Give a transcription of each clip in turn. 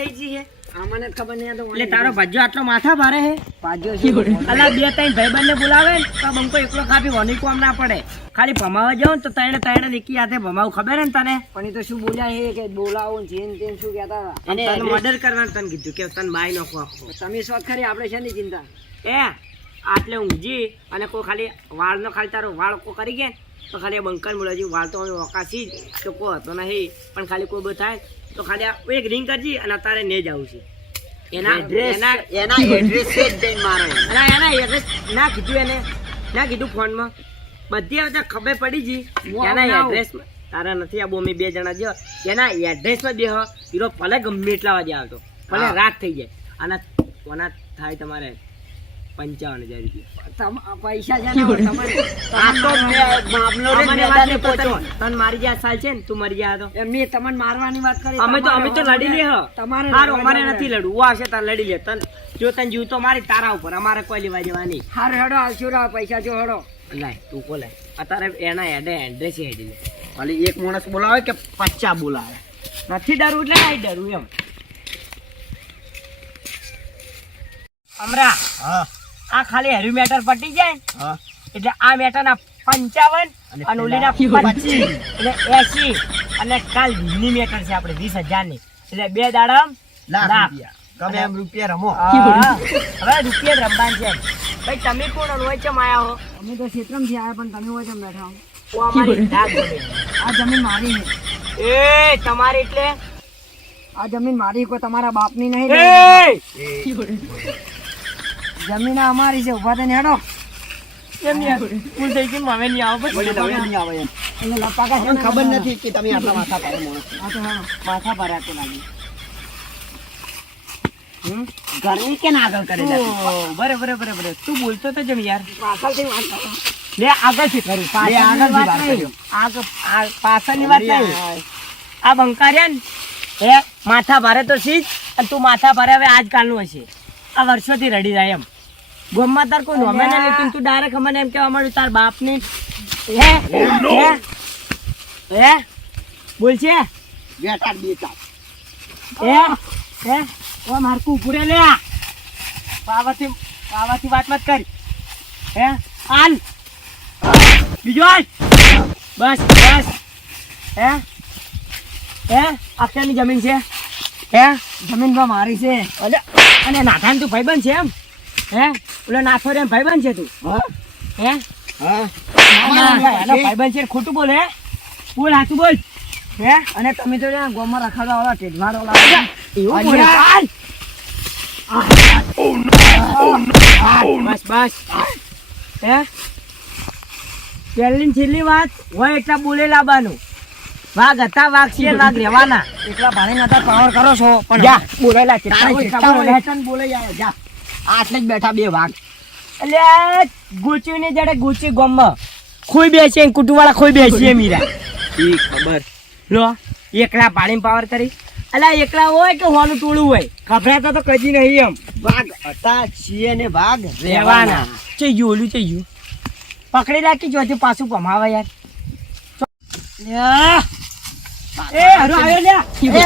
થઈ ગઈ આમને ખબર નહીં તો એટલે તારો ભજ્જો આટલો માથા ભારે છે પાજો છે. અલા બે ત્રણ ભાઈબંધને બોલાવે ને તો બંકો એકલો કાપી વની કોમ ના પડે. ખાલી ભમાવા જાવ તો ત્રણે ત્રણે લીકી હાથે ભમાવું. ખબર હે ને તને? પણ એ તો શું બોલ્યા કે બોલાવો જેન શું કહેતા હતા? તને મર્ડર કરવાનું તને કીધું કે તને મારી નાખો આખો. તમે શોધ ખરી આપણે છે ની ચિંતા. એ આટલે ઊંઘી અને કોઈ ખાલી વાળનો ખાલી તારો વાળ કો કરી ગયા ને તો ખાલી બંકર મુલાજી વાળતો ઓકાશી જ તો કોઈ હતો નહીં. પણ ખાલી કોઈ બધું થાય તો ખાલી આ એક રિંગ કરજી અને અત્યારે ને જવું છે. એના એના એના એડ્રેસ જ જઈને મારે. અલા એના એડ્રેસ ના કીધું એને. ના કીધું ફોનમાં બધી હવે ખબર પડી જી એના એડ્રેસમાં એડ્રેસ તારા નથી આ બોમી બે જણા જો એના એડ્રેસમાં બે હીરો ભલે ગમે એટલા વાગે આવતો. ભલે રાત થઈ જાય. અને કોના થાય તમારે? પંચાવન હજાર રૂપિયા. પૈસા છે ને તમારે આ તો મે- મામલો રે અમને વાત મેદાને નહીં પહોંચો. પહોંચો. તને મારી જ્યાં સાલ છે ને તું મરી જા તો મેં તમને મારવાની વાત કરી અમે તો અમે તો લડી લે તમારે હારું અમારે નથી છે. લડવું. આવશે તાર લડી લે. તન જો તને જીવ તો મારી તારા ઉપર. અમારે કોઈ લેવા દેવાની હારું હેડો આવશું રહો પૈસા જો હેડો. લાય તું કો લાય અત્યારે એના હેડે એડ્રેસ હેડી લે ખાલી એક માણસ બોલાવે કે પચ્ચા બોલાવે? નથી ડરવું એટલે નહીં ડરવું એમ. અમરા. હા. આ ખાલી હેરી મેટર પટી જાય એટલે આ મેટર ના પંચાવન અને ઓલી ના પચીસ. એટલે એસી. અને કાલ વીસની મેટર છે આપણે વીસ હજારની. એટલે બે દાડા લાખ લાખ. એમ રૂપિયા રમો. હવે રૂપિયા જ રમવાનું છે ભાઈ તમે કોણ હોય છે માયા હો? અમે તો ક્ષેત્રમથી આવ્યા પણ તમે હોય છે બેઠા હો. આ જમીન મારી એ તમારે એટલે? આ જમીન મારી કોઈ તમારા બાપની નહીં એ. જમીન અમારી છે ઊભા થઈને હેડો. ખબર નથી કે તમે આટલા માથા પાડે માણસ. આ તો હેડો માથા ભર્યા લાગી. હમ? ઘરની આગળ કરે બરે બરે બરે બરે. તું બોલતો તો જમ યાર. પાછળથી વાત. લે આગળથી કરું પાછળની વાત વાત નહીં. કર્યો. આ પાછળની વાત નહીં. આ- બંકાર્યા ને એ માથા ભારે તો સીજ અને તું માથા ભારે હવે આજકાલનું હશે. આ વર્ષોથી રડી જાય એમ. ગોમમાં તાર કોઈ નોમે ના લેતું તું ડાયરેક્ટ અમને એમ કેવા માંડ્યું તાર બાપની. હે? હે? હે? બોલ છે? બેટા બેટા. હે? હે? ઓ મારકું ઉભું રે લે. પાવાથી પાવાથી વાત મત કરી. હે? હાલ. બીજો આલ બસ બસ. હે? હે? આખેની જમીન છે? હે? જમીન મારી છે. અને નાથાન તું ભાઈબંધ છે એમ? હે? ઓલો નાથો રે ભાઈબંધ છે તું. હે? ભાઈબંધ છે ખોટું બોલે બોલ હાચું બોલ. હે? અને તમે તો ગોમાં રખાડવા વાળા ટેઢવાડ વાળા એવું બોલે? બસ બસ. હે? પહેલી છેલ્લી વાત હોય એટલા બોલે લાવવાનું વાઘ હતા વાઘ છે વાઘ રહેવાના. એટલા ભાણી નતા પાવર કરો છો પણ જા. બોલેલા કેટલા તારે હોય જેટલા એટલા બોલે. બોલે. એટલા ને બોલે જાય જા. આટલે જ બેઠા બે વાઘ. એટલે ગુચી ને જડે ગુચી ગોમમાં ખોઈ બેસીએ ને કુટુવાળા ખોઈ બેસીએ મીરા ઈ ખબર. લો એકલા પાણી પાવર કરી. અલા એકલા હોય કે હોનું ટોળું હોય. ગભરાતા તો કદી નહીં એમ. વાઘ હતા છીએ ને વાઘ રહેવાના. ચેયું ઓલું ચેયું પકડી રાખી જોજે પાછું કમાવે યાર. એ હરો આવ્યો લ્યા. એ,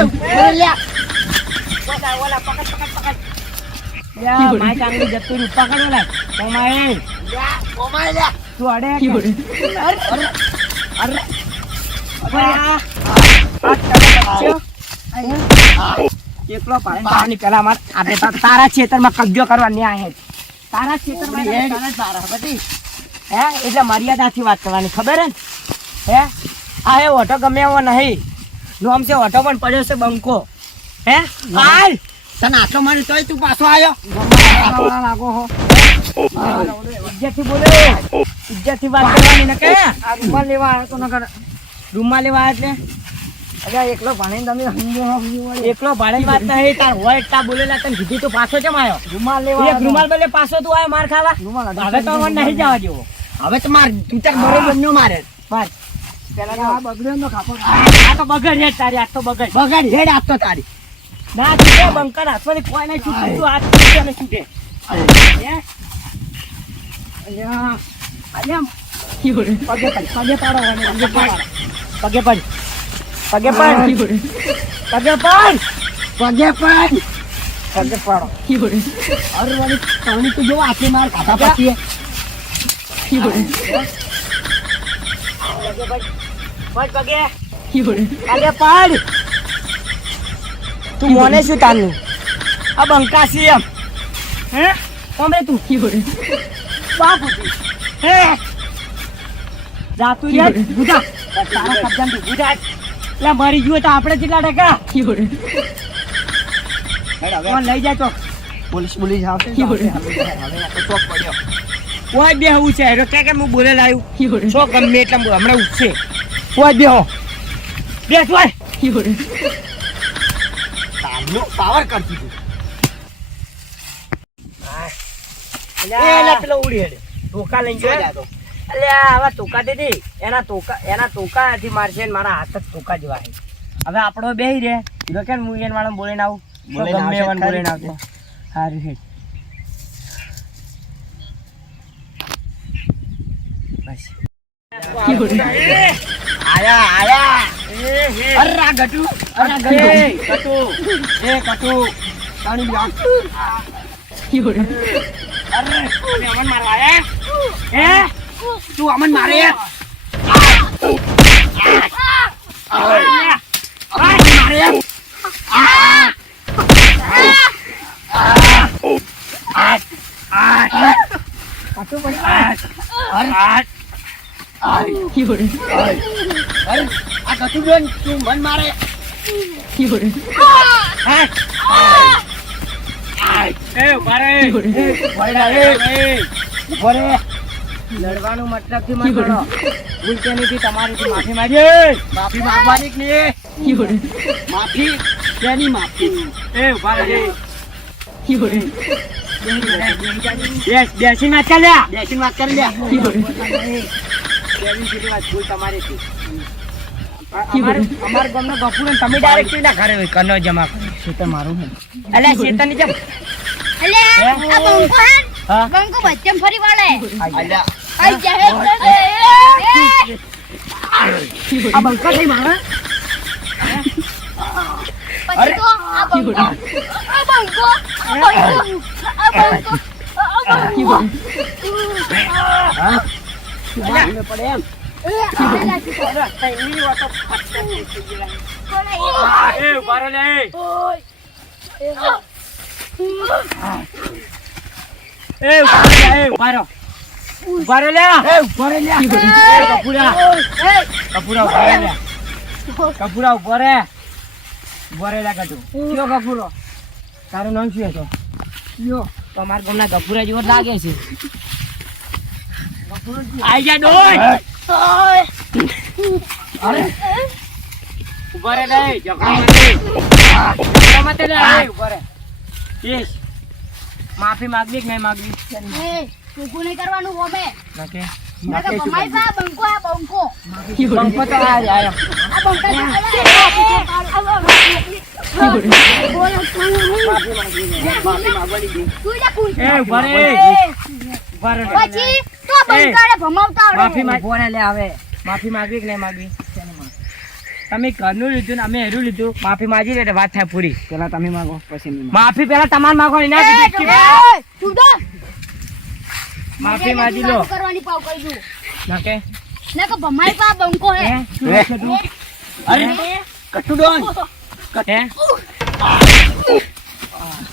ઓલા, પકડ, પકડ, પકડ. જતું. કમાય. તું અડે અરે, અરે. એકલો પાણી પેલા માર આપણે તારા ખેતરમાં કબજો કરવા ન્યાય હે તારા ખેતરમાં તારા બધી. હે એટલે મર્યાદાથી વાત કરવાની ખબર હે ને? હે? આ હે ઓટો ગમે એવો નહીં. નોમ છે ઓટો પણ પડ્યો છે બંકો. હે? હાલ. તને આટલો મારી તોય તું પાછો આવ્યો લાગો હો ઇજ્જતથી બોલે. ઇજ્જતથી વાત કરવાની ને કે આ રૂમાલ લેવા આવ્યો તો નકર રૂમમાં લેવા એટલે? અલ્યા એકલો ભાણી તમે સમજો. એકલો ભાડે વાત નહીં તાર હોય એટલા બોલેલા તને કીધું તો પાછો કેમ આવ્યો રૂમાલ લેવા એક રૂમાલ બદલે પાછો તું આવ્યો માર ખાવા? રૂમાલ હવે તો મને નહીં જવા જેવો હવે તો માર તું તાર બરોબર નો મારે. માર પેલા તો આ બગડ્યો ને તો ખાપો આ તો બગડ હેડ તારી આ તો બગડ. બગાડ હેડ આપતો તારી. ના છૂટે બંકર હાથમાંથી કોઈ નહીં છૂટે તું હાથ છૂટે ને છૂટે? અલ્યા, પગે પડ પગે પાડો પગે પાડ પગે પડ પગે પડ પગે પડ પગે પગે પાડો. અરે વાળી પાણી તો જો આટલી માર ખાધા પછી. પગે પગે પગે પાડ. તું મોને શું તાનું? આ બંકા છે એમ. હે? કોમે તું? બાપ. હે. જાતું રે? બુધા તારા કબજામાં તું બુધા એટલે મરી ગયો તો આપણે કેટલા ટકા? કોણ લઈ જાય તો? પોલીસ પોલીસ આવશે? ચોક પડ્યો. કોઈ બે હું છે? હેરો કે કે હું બોલે લાયું છો ગમે એટલે હમણાં ઉઠશે. કોઈ બે હો. બે પાવર કરતી તું એ પેલો ઉડી હેડે. ટોકા લઈને ગયો. એટલે આવા ટોકા દીધી એના ટોકા એના ટોકાથી મારશે મારા હાથ જ ટોકા જેવા છે. હવે આપણો બેહી રે હીરો કે હું એને વાળા બોલીને આવું? ગમે એવાને બોલીને આવતો સારું છે બસ. આયા આયા. અરે ગટુ અરે ગટુ એ, ગટુ પાણી લ્યો. અરે તમે અમન મારવા હે? હે? તું અમન મારે? અરે. આ ગટુ બેન તું મન મારે. લડવાનું મતલબથી મત લડો ભૂલ તેનીથી તમારીથી માફી માંગી માફી માંગવાની કે નહીં? માફી? તેની માફી? એ ઊભા રહે. બેસ વાત કરી લે. બેસી વાત કરી લે. અમાર અમાર ગામનો ગફુર ને તમે ડાયરેક્ટ કેના ઘરે હોય કનો જમા કરે. ખેતર મારું હે. અલ્યા શેતનની જેમ અલે આ બંકો હે? બંકો વચ્ચે ફરી વળે. આલ્યા આઈ એ, આ બંકા થઈ મારે? પછી આ બંકો. આ બંકો. આ બંકો. આ બંકો. પડે એમ કપૂરા ઊભા રે ઊભો રે લે કયો કપૂરો તારું નામ શું હતો યો તો અમારા ગામના કપૂરા જેવો લાગે છે આઈ જા ઊભા રે લે ઝઘડા માટે ઊભા રે યસ માફી માંગવી કે નહીં માંગવી ટૂંકું નહીં કરવાનું હોમે. નાકે એ, પછી તો આ બંકાને ભમાવતા આવડે. માફી માંગ લે હવે માફી માંગવી કે નહીં માંગવી? તમે ઘરનું લીધું ને અમે હેરું લીધું. માફી માંગી એટલે વાત થાય પૂરી. પેલા તમે માંગો પછી માફી પેલા તમારે માંગવાની ને. માફી માંગી લો. કરવાની પાવ કરી દઉં. નાકે નકર ભમાઈ પા બંકો હે. અરે કટુ ડોન. હે?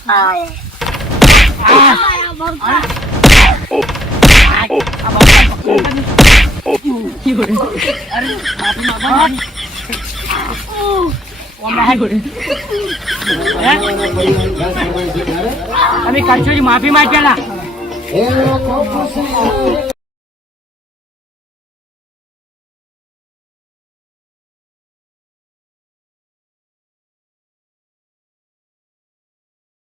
આ. બંકા. તમે કરશો માફી માંગ પેલા